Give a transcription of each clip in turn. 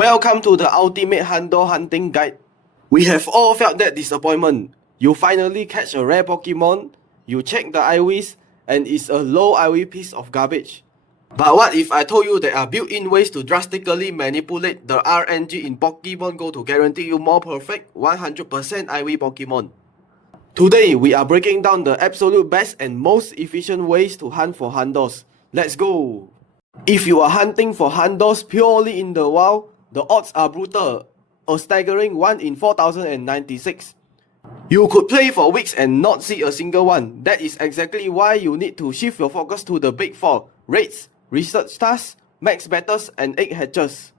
Welcome to the ultimate Hundo hunting guide. We have all felt that disappointment. You finally catch a rare Pokemon, you check the IVs, and it's a low IV piece of garbage. But what if I told you there are built-in ways to drastically manipulate the RNG in Pokemon Go to guarantee you more perfect 100% IV Pokemon? Today, we are breaking down the absolute best and most efficient ways to hunt for Hundos. Let's go! If you are hunting for Hundos purely in the wild, the odds are brutal, a staggering 1 in 4096. You could play for weeks and not see a single one. That is exactly why you need to shift your focus to the big four: raids, research tasks, max battles, and egg hatches.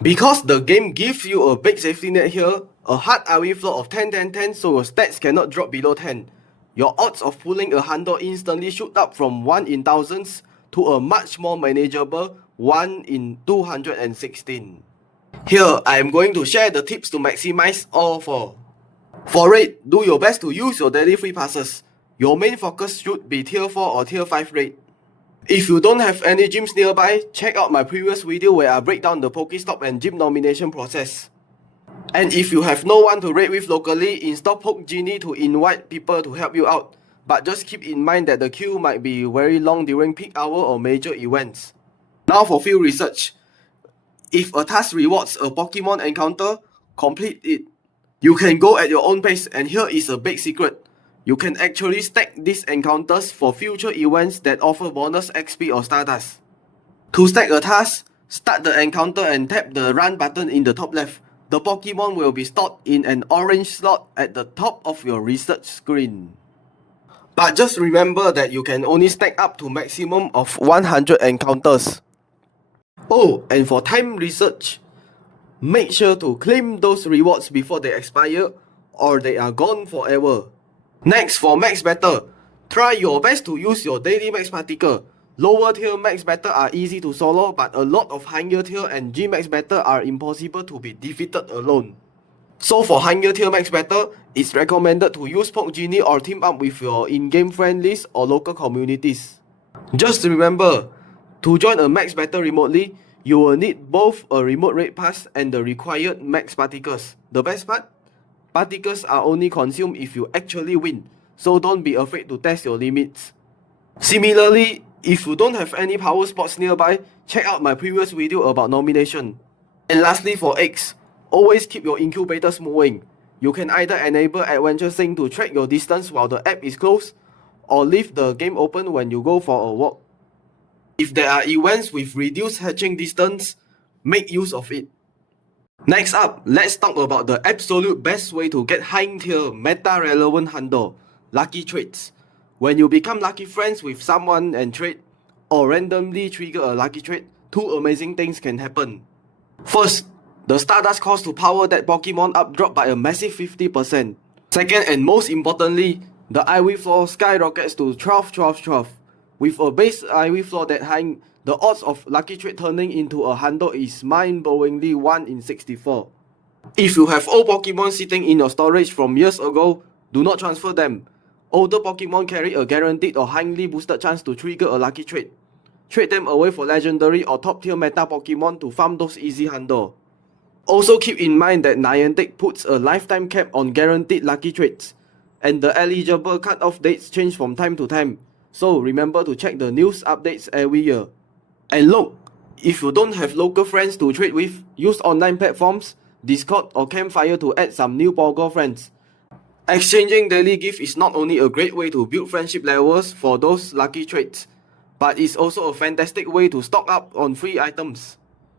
Because the game gives you a big safety net here, a hard RV floor of 10-10-10 so your stats cannot drop below 10. Your odds of pulling a Hundo instantly shoot up from 1 in thousands to a much more manageable 1 in 216. Here, I am going to share the tips to maximize all four. For raid, do your best to use your daily free passes. Your main focus should be tier 4 or tier 5 raid. If you don't have any gyms nearby, check out my previous video where I break down the Pokestop and gym nomination process. And if you have no one to raid with locally, install Poke Genie to invite people to help you out. But just keep in mind that the queue might be very long during peak hour or major events. Now for field research. If a task rewards a Pokemon encounter, complete it. You can go at your own pace, and here is a big secret. You can actually stack these encounters for future events that offer bonus XP or Stardust. To stack a task, start the encounter and tap the run button in the top left. The Pokemon will be stored in an orange slot at the top of your research screen. But just remember that you can only stack up to maximum of 100 encounters. Oh, and for time research, make sure to claim those rewards before they expire or they are gone forever. Next, for max battle, try your best to use your daily max particle. Lower tier max battle are easy to solo, but a lot of higher tier and G max battle are impossible to be defeated alone. So for higher tier max battle, it's recommended to use Poke Genie or team up with your in-game friend list or local communities. Just remember, to join a max battle remotely, you will need both a remote raid pass and the required max particles. The best part? Particles are only consumed if you actually win, so don't be afraid to test your limits. Similarly, if you don't have any power spots nearby, check out my previous video about nomination. And lastly, for eggs, always keep your incubators moving. You can either enable Adventure Sync to track your distance while the app is closed, or leave the game open when you go for a walk. If there are events with reduced hatching distance, make use of it. Next up, let's talk about the absolute best way to get high tier meta-relevant Hundo, lucky traits. When you become lucky friends with someone and trade, or randomly trigger a lucky trait, two amazing things can happen. First, the Stardust cost to power that Pokemon up drop by a massive 50%. Second, and most importantly, the IV floor skyrockets to 12. With a base IV floor that high, the odds of lucky trait turning into a Hundo is mind-blowingly 1 in 64. If you have old Pokemon sitting in your storage from years ago, do not transfer them. Older Pokemon carry a guaranteed or highly boosted chance to trigger a lucky trait. Trade them away for legendary or top tier meta Pokemon to farm those easy Hundo. Also keep in mind that Niantic puts a lifetime cap on guaranteed lucky traits, and the eligible cut-off dates change from time to time, so remember to check the news updates every year. And look, if you don't have local friends to trade with, use online platforms, Discord or Campfire to add some new Pogo friends. Exchanging daily gifts is not only a great way to build friendship levels for those lucky traits, but it's also a fantastic way to stock up on free items.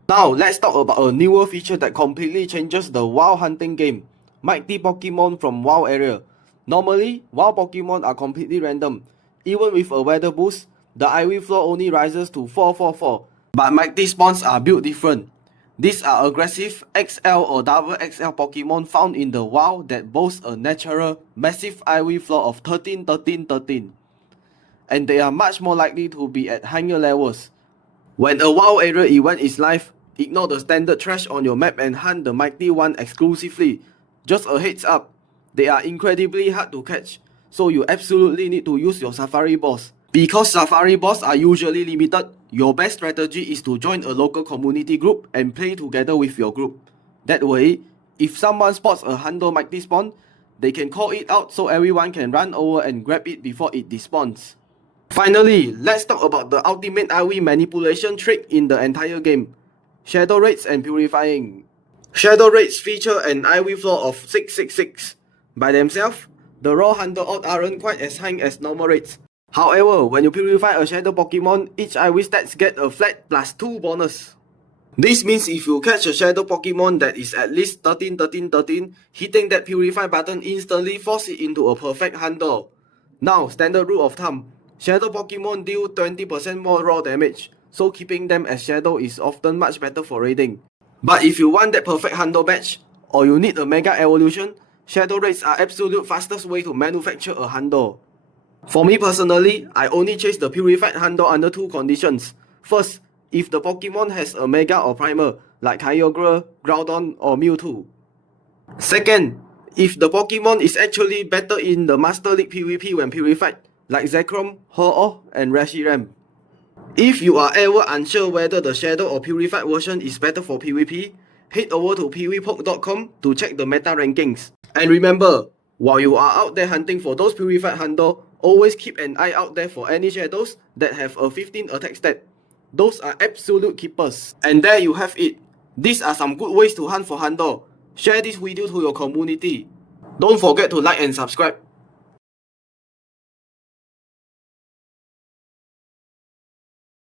Now let's talk about a newer feature that completely changes the WoW hunting game: Mighty Pokemon from WoW area. Normally, WoW Pokemon are completely random. Even with a weather boost, the IV floor only rises to 444, but Mighty spawns are built different. These are aggressive XL or double XL Pokemon found in the WoW that boast a natural, massive IV floor of 13. And they are much more likely to be at higher levels. When a WoW area event is live, ignore the standard trash on your map and hunt the Mighty one exclusively. Just a heads up, they are incredibly hard to catch, so you absolutely need to use your Safari Boss. Because Safari Boss are usually limited, your best strategy is to join a local community group and play together with your group. That way, if someone spots a Hundo might despawn, they can call it out so everyone can run over and grab it before it despawns. Finally, let's talk about the ultimate IW manipulation trick in the entire game: Shadow Raids and Purifying. Shadow Raids feature an IW floor of 666. By themselves, the raw Hundo odds aren't quite as high as normal raids. However, when you purify a Shadow Pokemon, each IW stats get a flat +2 bonus. This means if you catch a Shadow Pokemon that is at least 13, 13, 13, hitting that Purify button instantly forces it into a perfect Hundo. Now, standard rule of thumb, Shadow Pokemon deal 20% more raw damage, so keeping them as Shadow is often much better for raiding. But if you want that perfect Hundo batch, or you need a Mega Evolution, Shadow Raids are absolute fastest way to manufacture a Hundo. For me personally, I only chase the purified Hundo under two conditions. First, if the Pokemon has a Mega or Primer, like Kyogre, Groudon or Mewtwo. Second, if the Pokemon is actually better in the Master League PvP when purified, like Zekrom, Ho-Oh and Reshiram. If you are ever unsure whether the Shadow or Purified version is better for PvP, head over to pvpoke.com to check the meta rankings. And remember, while you are out there hunting for those Purified Hundo, always keep an eye out there for any Shadows that have a 15 attack stat. Those are absolute keepers. And there you have it. These are some good ways to hunt for Hundo. Share this video to your community. Don't forget to like and subscribe.